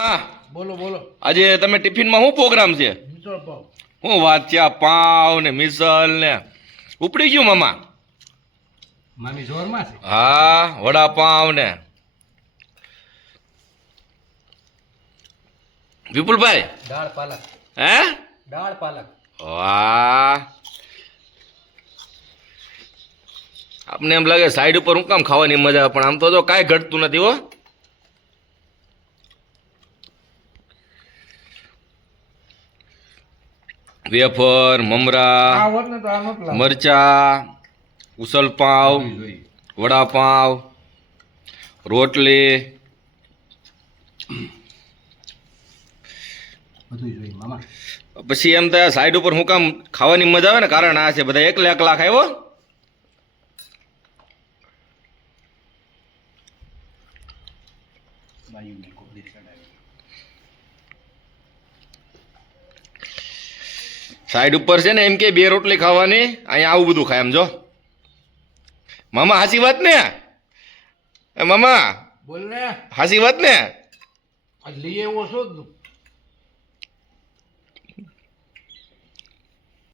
હા. બોલો બોલો. આજે તમે ટિફિનમાં શું પ્રોગ્રામ છે? મિસળ પાવ. હું વાત છે આ પાવ ને મિસલ ને? ઉપડી ગયું મામા. મામી જોરમાં છે. હા વડાપાવ ને. વિપુલભાઈ. દાળ પાલક. હે? દાળ પાલક. વાહ. આપને એમ લાગે સાઈડ ઉપર હું કામ ખાવાની મજા આવે, પણ આમ તો જો કાંઈ ઘટતું નથી હો. વેફર મમરા હોત ને તો આ નહોતું લાવવું. મરચા ઉસલપાવ વડાપાવ રોટલી. પછી એમ થાય સાઈડ ઉપર હું કામ ખાવાની મજા આવે ને કારણ આ છે બધા એકલા એકલા ખાયો સાઈડ ઉપર છે ને એમ કે બે રોટલી ખાવાની અહીંયા આવું બધું ખાય એમ જો મામા હાસી વાત ને? એ મામા બોલ ને. હાસી વાત ને? લઈએ એવો છો?